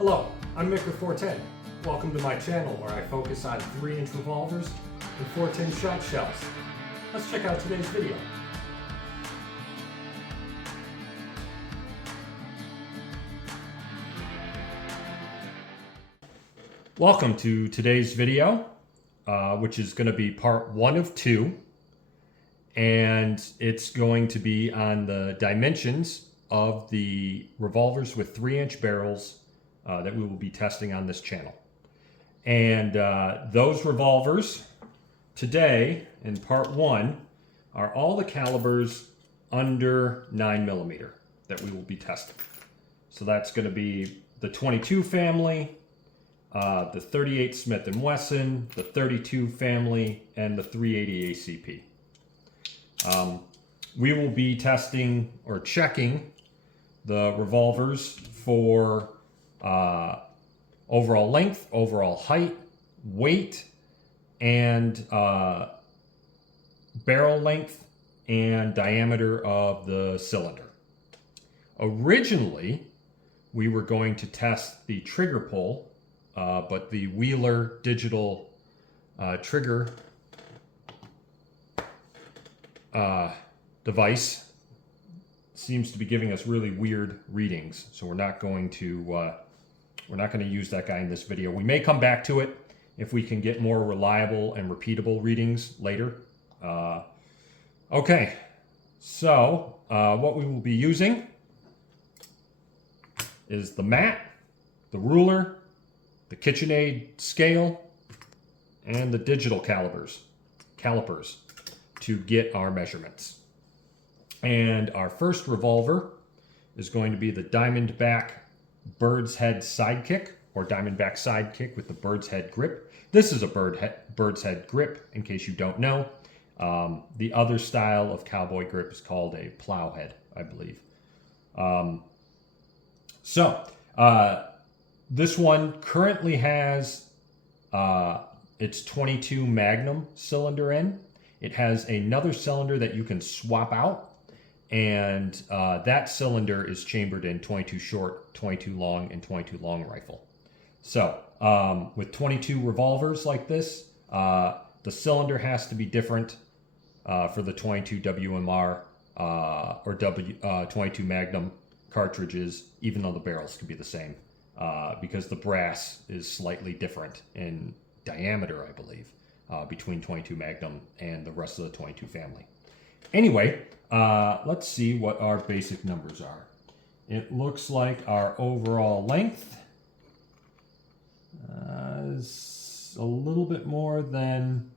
Hello, I'm Micker 410. Welcome to my channel where I focus on 3-inch revolvers and 410 shot shells. Let's check out today's video. Welcome to today's video, which is going to be part 1 of 2. And it's going to be on the dimensions of the revolvers with 3-inch barrels that we will be testing on this channel. And those revolvers today in part 1 are all the calibers under 9mm that we will be testing. So that's going to be the 22 family, the 38 Smith & Wesson, the 32 family, and the 380 ACP. We will be testing or checking the revolvers for overall length, overall height, weight, and barrel length and diameter of the cylinder. Originally, we were going to test the trigger pull, but the Wheeler digital trigger device seems to be giving us really weird readings, so we're not going to use that guy in this video. We may come back to it if we can get more reliable and repeatable readings later. Okay, so what we will be using is the mat, the ruler, the KitchenAid scale, and the digital calipers to get our measurements. And our first revolver is going to be the Diamondback Birdshead Sidekick, or Diamondback Sidekick with the bird's head grip. This is a bird's head grip, in case you don't know. The other style of cowboy grip is called a plowhead, I believe. This one currently has its 22 Magnum cylinder in. It has another cylinder that you can swap out, and that cylinder is chambered in 22 short, 22 long, and 22 long rifle. So with 22 revolvers like this, the cylinder has to be different for the 22 WMR or 22 Magnum cartridges, even though the barrels could be the same, because the brass is slightly different in diameter, I believe, between 22 Magnum and the rest of the 22 family. Anyway, let's see what our basic numbers are. It looks like our overall length is a little bit more than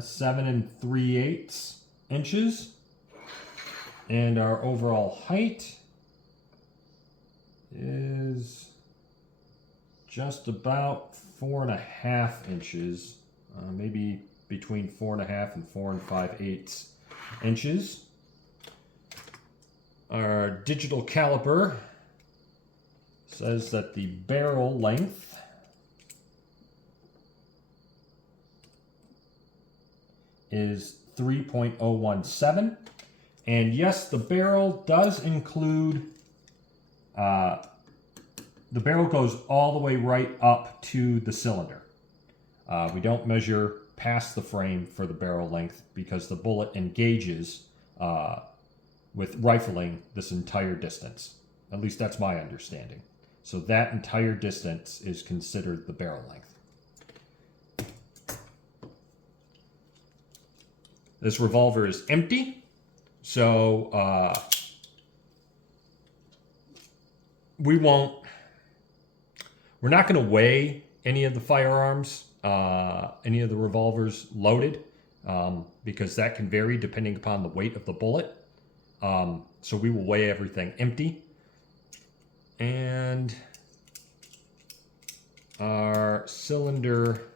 7 3/8 inches. And our overall height is just about 4.5 inches, maybe between 4.5 and 4 5/8 inches. Our digital caliper says that the barrel length is 3.017. And yes, the barrel does include, the barrel goes all the way right up to the cylinder. We don't measure past the frame for the barrel length because the bullet engages with rifling this entire distance. At least that's my understanding. So that entire distance is considered the barrel length. This revolver is empty, so we're not going to weigh any of the firearms, any of the revolvers loaded, because that can vary depending upon the weight of the bullet. So we will weigh everything empty. And our cylinder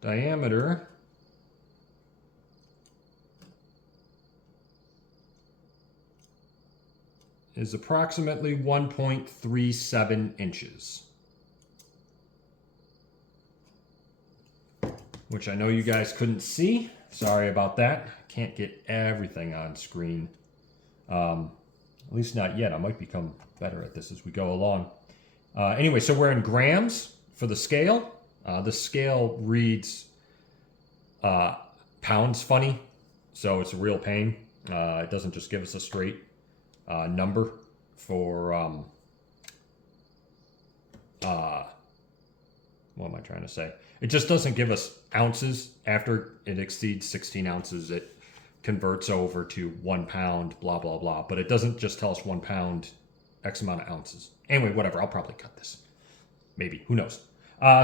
diameter is approximately 1.37 inches. Which I know you guys couldn't see. Sorry about that. Can't get everything on screen. At least not yet. I might become better at this as we go along. Anyway, so we're in grams for the scale. The scale reads pounds funny, so it's a real pain. It doesn't just give us a straight number for what am I trying to say? It just doesn't give us ounces. After it exceeds 16 ounces, it converts over to 1 pound, blah, blah, blah. But it doesn't just tell us 1 pound, X amount of ounces. Anyway, whatever. I'll probably cut this. Maybe. Who knows?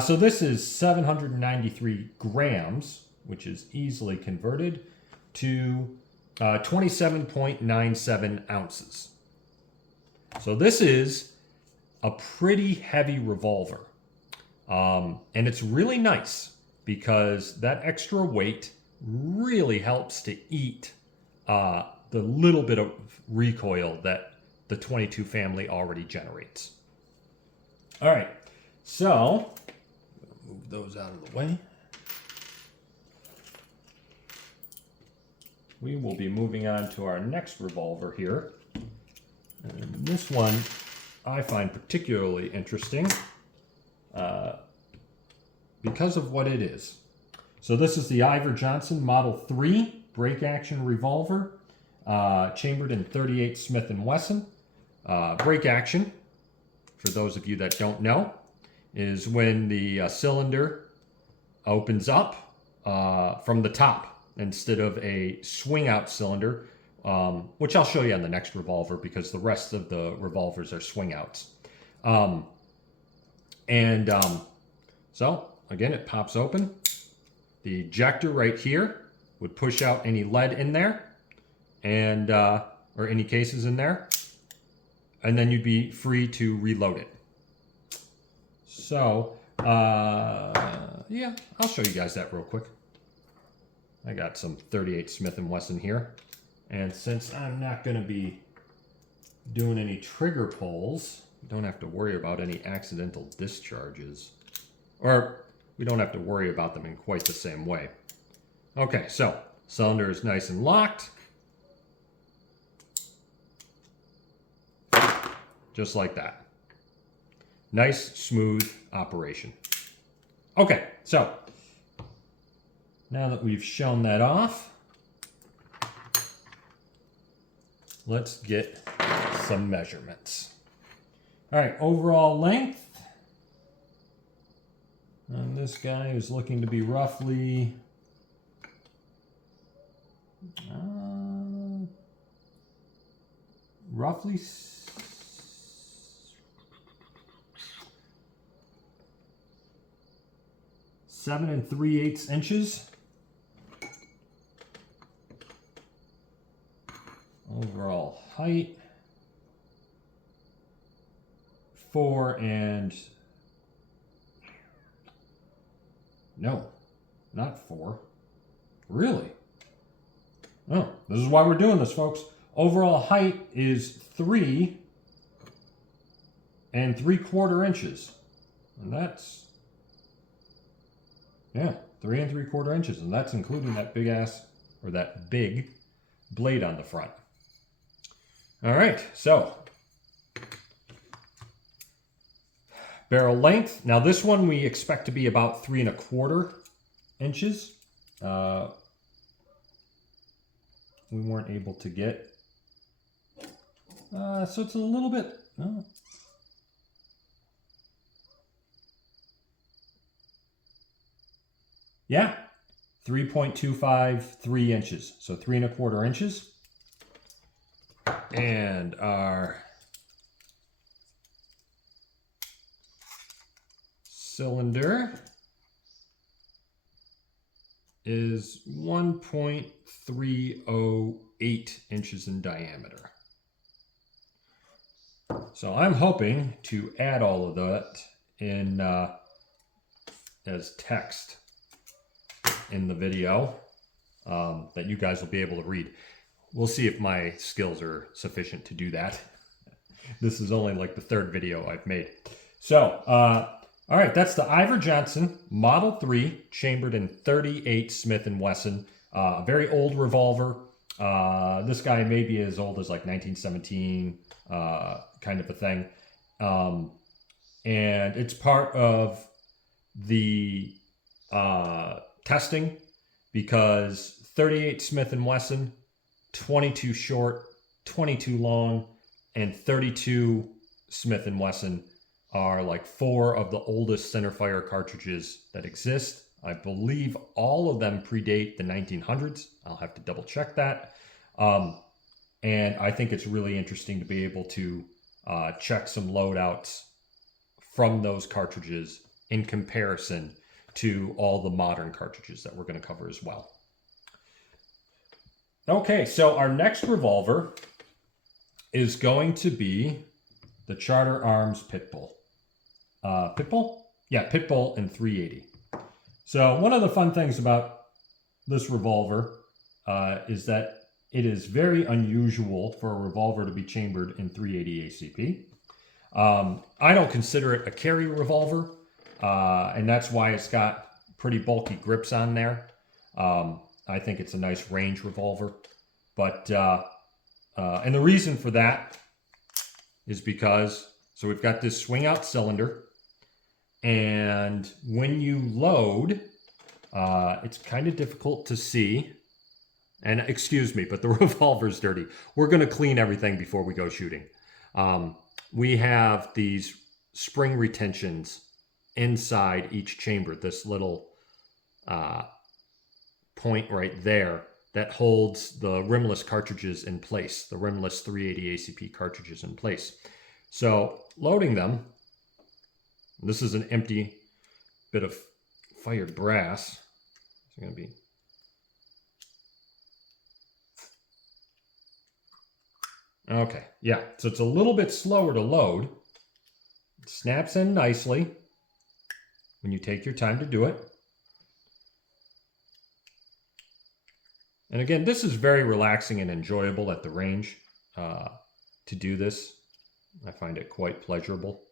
So this is 793 grams, which is easily converted to 27.97 ounces. So this is a pretty heavy revolver. And it's really nice because that extra weight really helps to eat the little bit of recoil that the 22 family already generates. All right, so move those out of the way. We will be moving on to our next revolver here. And this one I find particularly interesting because of what it is. So this is the Iver Johnson Model 3 break action revolver, chambered in .38 Smith & Wesson. Break action, for those of you that don't know, is when the cylinder opens up from the top instead of a swing out cylinder, which I'll show you on the next revolver because the rest of the revolvers are swing outs. So again, it pops open. The ejector right here would push out any lead in there and or any cases in there, and then you'd be free to reload it. So yeah, I'll show you guys that real quick. I got some .38 Smith & Wesson here, and since I'm not going to be doing any trigger pulls, we don't have to worry about any accidental discharges, or we don't have to worry about them in quite the same way. Okay, so cylinder is nice and locked. Just like that. Nice, smooth operation. Okay, so now that we've shown that off, let's get some measurements. All right, overall length. And this guy is looking to be roughly roughly 7 3/8 inches. Overall height 4 and no, not 4. Really? Oh, this is why we're doing this, folks. Overall height is 3 3/4 inches. And that's, yeah, 3 3/4 inches. And that's including that big ass, or that big blade on the front. All right, so barrel length. Now this one we expect to be about 3 1/4 inches. We weren't able to get, so it's a little bit, yeah, 3.253 inches. So 3 1/4 inches. And our cylinder is 1.308 inches in diameter. So I'm hoping to add all of that in as text in the video that you guys will be able to read. We'll see if my skills are sufficient to do that. This is only like the 3rd video I've made. So, all right, that's the Iver Johnson Model 3, chambered in .38 Smith & Wesson. A very old revolver. This guy may be as old as like 1917, kind of a thing. And it's part of the testing because 38 Smith & Wesson, 22 short, 22 long, and 32 Smith & Wesson are like 4 of the oldest centerfire cartridges that exist. I believe all of them predate the 1900s. I'll have to double check that. And I think it's really interesting to be able to check some loadouts from those cartridges in comparison to all the modern cartridges that we're going to cover as well. Okay, so our next revolver is going to be the Charter Arms Pitbull. Pitbull? Yeah, Pitbull in 380. So one of the fun things about this revolver is that it is very unusual for a revolver to be chambered in 380 ACP. I don't consider it a carry revolver, and that's why it's got pretty bulky grips on there. I think it's a nice range revolver. But, and the reason for that is because, so we've got this swing out cylinder, and when you load, it's kind of difficult to see. And excuse me, but the revolver's dirty. We're going to clean everything before we go shooting. We have these spring retentions inside each chamber, this little point right there that holds the rimless cartridges in place, the rimless 380 ACP cartridges in place. So loading them, this is an empty bit of fired brass. It's going to be... Okay, yeah, so it's a little bit slower to load. It snaps in nicely when you take your time to do it. And again, this is very relaxing and enjoyable at the range to do this. I find it quite pleasurable,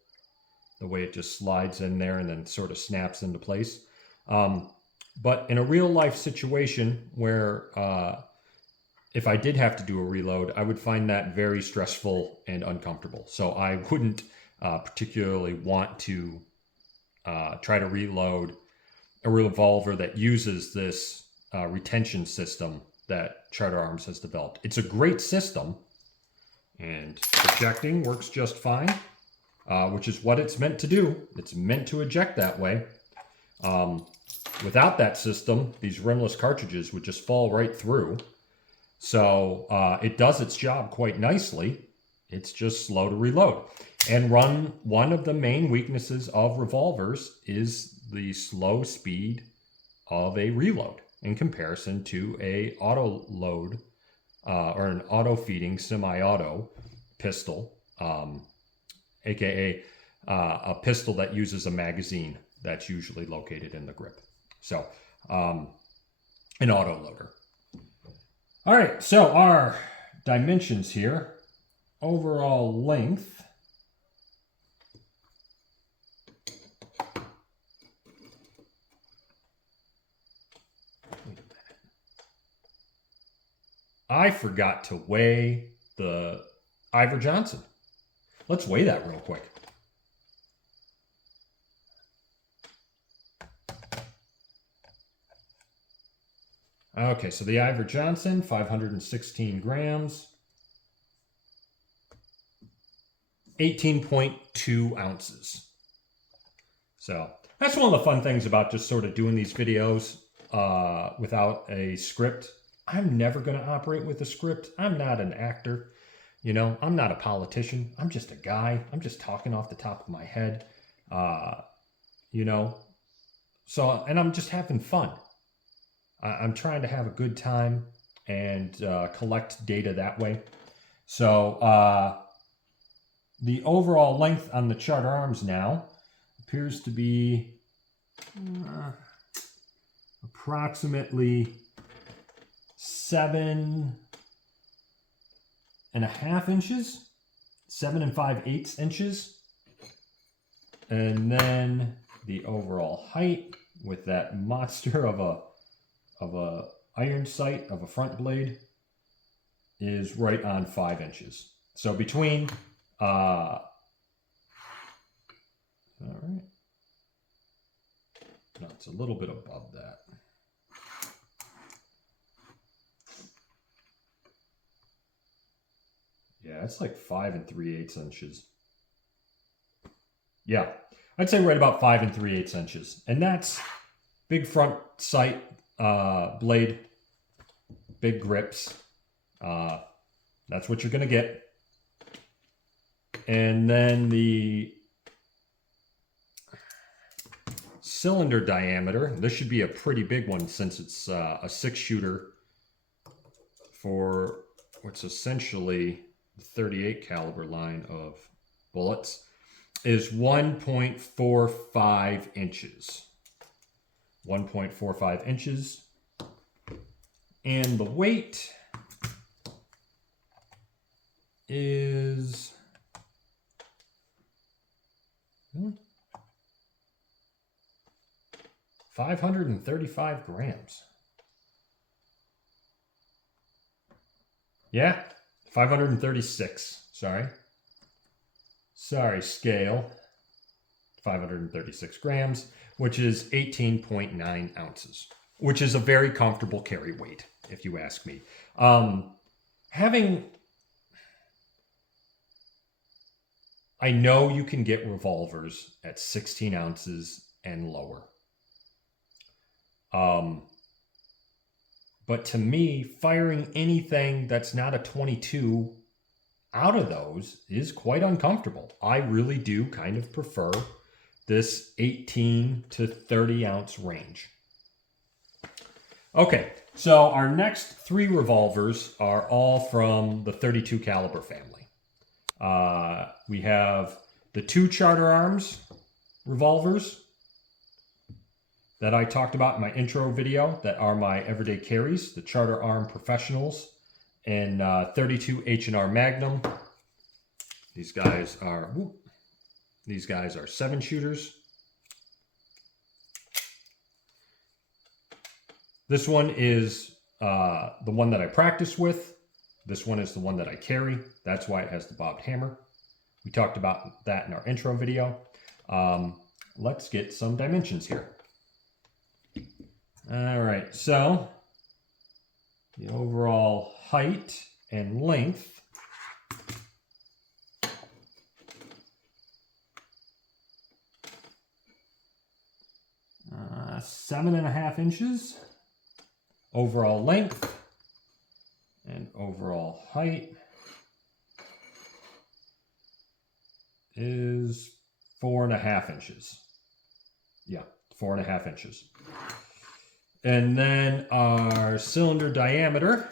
the way it just slides in there and then sort of snaps into place. But in a real life situation where if I did have to do a reload, I would find that very stressful and uncomfortable. So I wouldn't particularly want to try to reload a revolver that uses this retention system that Charter Arms has developed. It's a great system, and ejecting works just fine, which is what it's meant to do. It's meant to eject that way. Without that system, these rimless cartridges would just fall right through. So it does its job quite nicely. It's just slow to reload. And one of the main weaknesses of revolvers is the slow speed of a reload in comparison to a auto load or an auto feeding semi-auto pistol, aka a pistol that uses a magazine that's usually located in the grip. So an auto loader. All right, so our dimensions here, overall length, I forgot to weigh the Iver Johnson. Let's weigh that real quick. Okay, so the Iver Johnson, 516 grams, 18.2 ounces. So that's one of the fun things about just sort of doing these videos without a script. I'm never going to operate with a script. I'm not an actor. You know, I'm not a politician. I'm just a guy. I'm just talking off the top of my head. You know, so, and I'm just having fun. I'm trying to have a good time and collect data that way. So the overall length on the Charter Arms now appears to be approximately 7.5 inches, 7 5/8 inches. And then the overall height with that monster of a iron sight of a front blade is right on 5 inches. So between, all right. No, it's a little bit above that. Yeah, it's like 5 3/8 inches. Yeah, I'd say right about 5 3/8 inches. And that's big front sight blade, big grips. That's what you're going to get. And then the cylinder diameter, this should be a pretty big one since it's a 6-shooter for what's essentially the 38 caliber line of bullets, is 1.45 inches. 1.45 inches. And the weight is 535 grams. Yeah, 536. Sorry, scale. 536 grams, which is 18.9 ounces, which is a very comfortable carry weight, if you ask me. I know you can get revolvers at 16 ounces and lower. But to me, firing anything that's not a 22 out of those is quite uncomfortable. I really do kind of prefer this 18 to 30 ounce range. Okay, so our next 3 revolvers are all from the 32 caliber family. We have the 2 Charter Arms revolvers that I talked about in my intro video that are my everyday carries, the Charter Arm Professionals and 32 H&R Magnum. These guys are 7-shooters. This one is the one that I practice with. This one is the one that I carry. That's why it has the bobbed hammer. We talked about that in our intro video. Let's get some dimensions here. All right, so the overall height and length uh, 7.5 inches. Overall length and overall height is 4.5 inches. Yeah, 4.5 inches. And then our cylinder diameter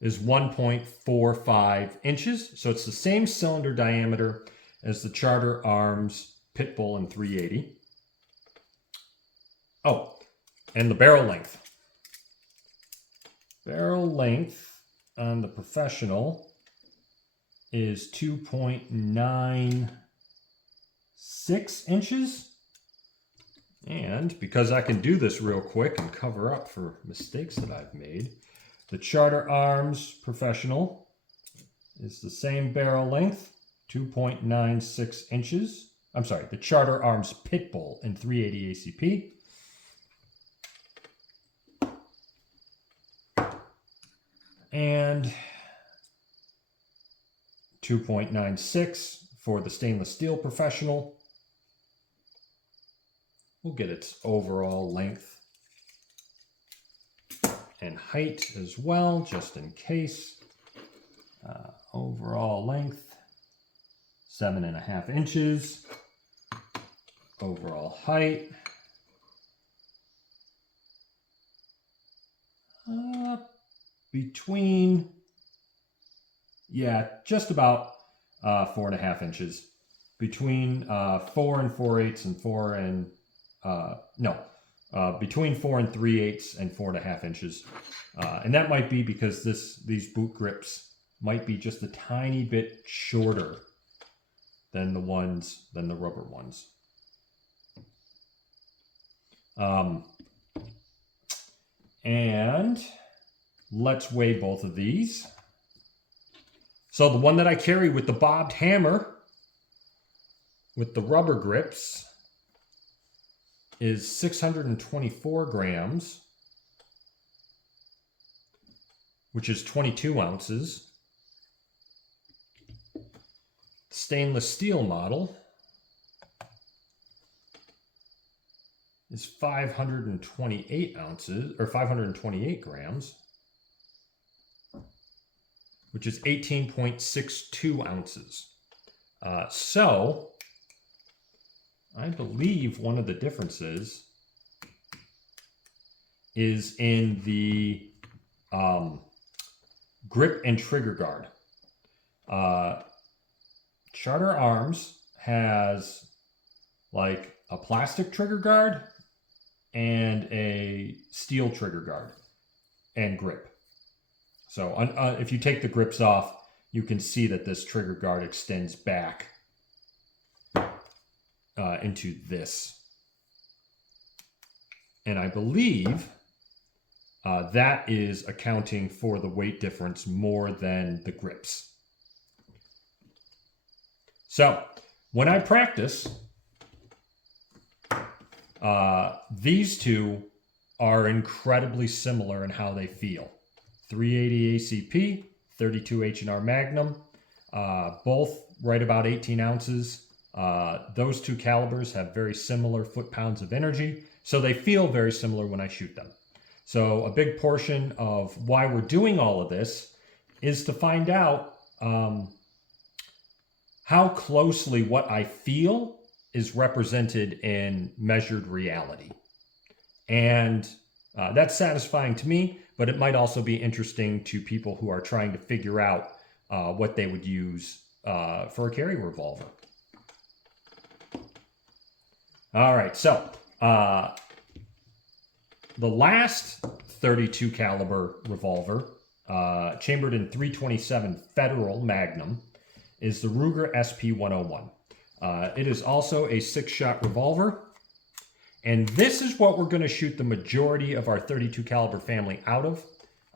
is 1.45 inches. So it's the same cylinder diameter as the Charter Arms Pitbull in 380. Oh, and the barrel length. Barrel length on the Professional is 2.96 inches. And because I can do this real quick and cover up for mistakes that I've made, the Charter Arms Professional is the same barrel length, 2.96 inches. I'm sorry, the Charter Arms Pitbull in 380 ACP. And 2.96 for the stainless steel Professional. We'll get its overall length and height as well, just in case. Overall length, 7.5 inches. Overall height, just about 4.5 inches. Between 4 and 4/8 and 4 and between 4 and 3/8 and 4.5 inches. And that might be because these boot grips might be just a tiny bit shorter than the rubber ones. And let's weigh both of these. So the one that I carry with the bobbed hammer with the rubber grips is 624 grams, which is 22 ounces. Stainless steel model is 528 ounces, or 528 grams, which is 18.62 ounces. So I believe one of the differences is in the grip and trigger guard. Charter Arms has like a plastic trigger guard and a steel trigger guard and grip. So if you take the grips off, you can see that this trigger guard extends back into this. And I believe that is accounting for the weight difference more than the grips. So when I practice, these two are incredibly similar in how they feel. 380 ACP, 32 H&R Magnum, both right about 18 ounces. Those two calibers have very similar foot-pounds of energy, so they feel very similar when I shoot them. So a big portion of why we're doing all of this is to find out how closely what I feel is represented in measured reality. And that's satisfying to me, but it might also be interesting to people who are trying to figure out what they would use for a carry revolver. All right, so the last 32 caliber revolver, chambered in .327 Federal Magnum, is the Ruger SP-101. It is also a 6-shot revolver, and this is what we're going to shoot the majority of our 32 caliber family out of.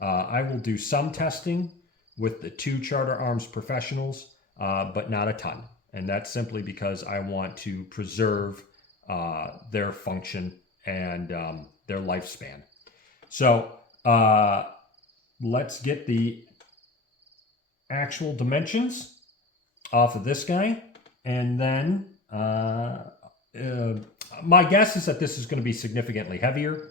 I will do some testing with the 2 Charter Arms Professionals, but not a ton, and that's simply because I want to preserve their function and their lifespan. So let's get the actual dimensions off of this guy, and then my guess is that this is going to be significantly heavier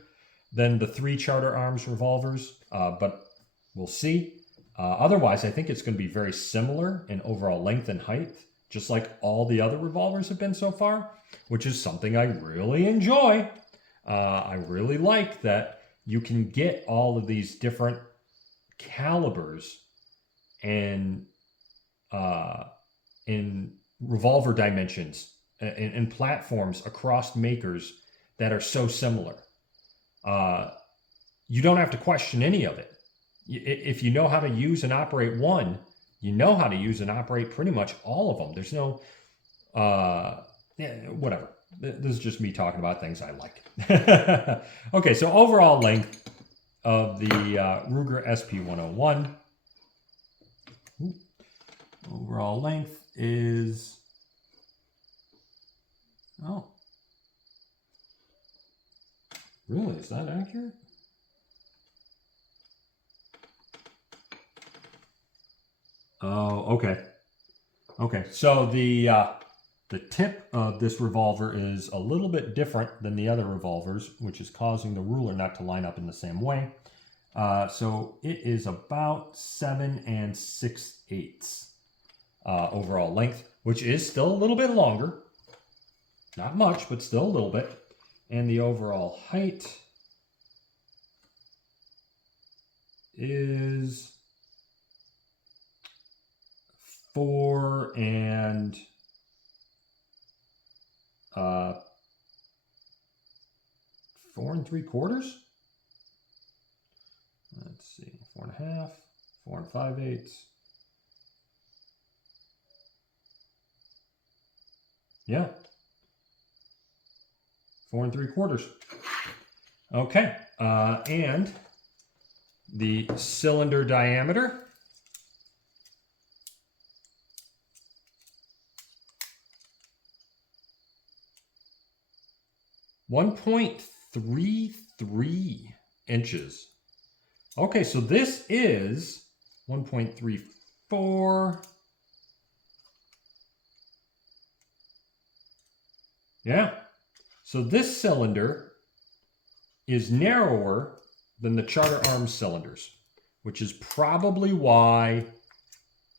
than the 3 Charter Arms revolvers, but we'll see. Otherwise, I think it's going to be very similar in overall length and height, just like all the other revolvers have been so far, which is something I really enjoy. I really like that you can get all of these different calibers and in revolver dimensions and platforms across makers that are so similar. You don't have to question any of it. If you know how to use and operate one, you know how to use and operate pretty much all of them. There's no, whatever. This is just me talking about things I like. Okay, so overall length of the Ruger SP-101. Overall length is, oh, really? Is that accurate? Oh, okay. Okay, so the tip of this revolver is a little bit different than the other revolvers, which is causing the ruler not to line up in the same way. So it is about 7 6/8 overall length, which is still a little bit longer. Not much, but still a little bit. And the overall height is 4 3/4. Let's see, 4 1/2, 4 5/8. Yeah, 4 3/4. Okay, and the cylinder diameter. .33 inches. Okay, so this is 1.34. Yeah. So this cylinder is narrower than the Charter Arms cylinders, which is probably why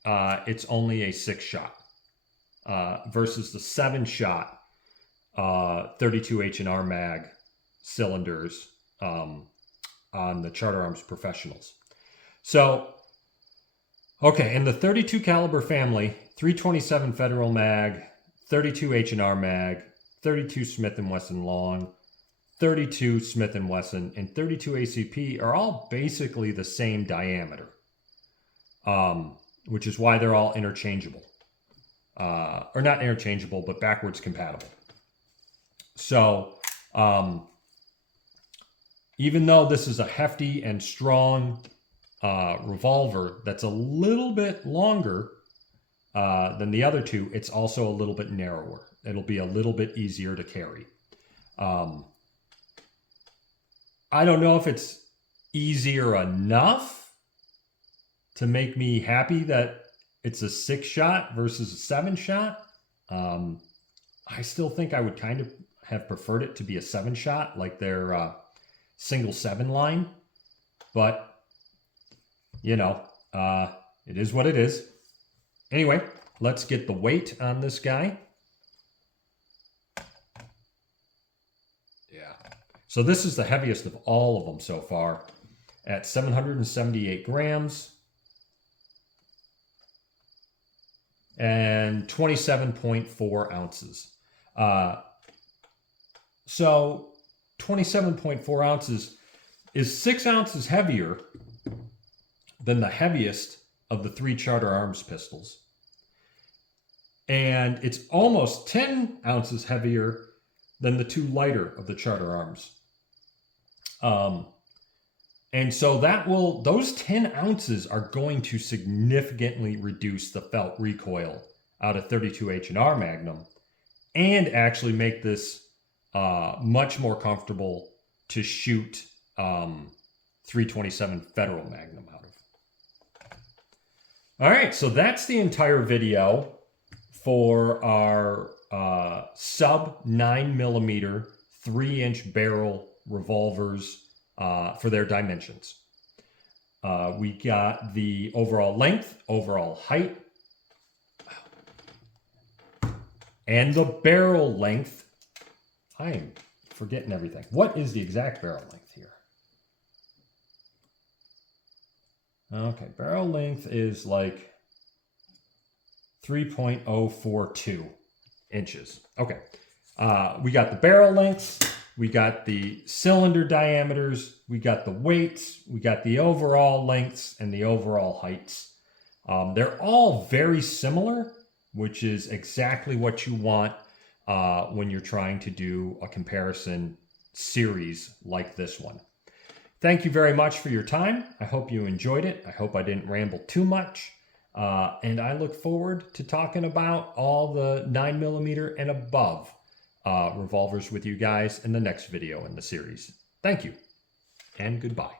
it's only a 6-shot versus the 7-shot 32 H&R mag cylinders on the Charter Arms Professionals. So, okay, in the 32 caliber family, 327 Federal mag, 32 H&R mag, 32 Smith & Wesson long, 32 Smith & Wesson, and 32 ACP are all basically the same diameter, which is why they're all interchangeable. Or not interchangeable, but backwards compatible. So, even though this is a hefty and strong revolver that's a little bit longer than the other two, it's also a little bit narrower. It'll be a little bit easier to carry. I don't know if it's easier enough to make me happy that it's a 6-shot versus a 7-shot. I still think I would kind of have preferred it to be a 7-shot, like their single 7 line. But, you know, it is what it is. Anyway, let's get the weight on this guy. Yeah. So this is the heaviest of all of them so far at 778 grams and 27.4 ounces. So 27.4 ounces is 6 ounces heavier than the heaviest of the 3 Charter Arms pistols. And it's almost 10 ounces heavier than the 2 lighter of the Charter Arms. And so those 10 ounces are going to significantly reduce the felt recoil out of 32 H&R Magnum and actually make this much more comfortable to shoot 327 Federal Magnum out of. All right, so that's the entire video for our sub 9mm 3-inch barrel revolvers for their dimensions. We got the overall length, overall height, and the barrel length. I am forgetting everything. What is the exact barrel length here? Okay, barrel length is like 3.042 inches. Okay, we got the barrel lengths, we got the cylinder diameters, we got the weights, we got the overall lengths and the overall heights. They're all very similar, which is exactly what you want when you're trying to do a comparison series like this one. Thank you very much for your time. I hope you enjoyed it. I hope I didn't ramble too much. And I look forward to talking about all the 9mm and above revolvers with you guys in the next video in the series. Thank you, and goodbye.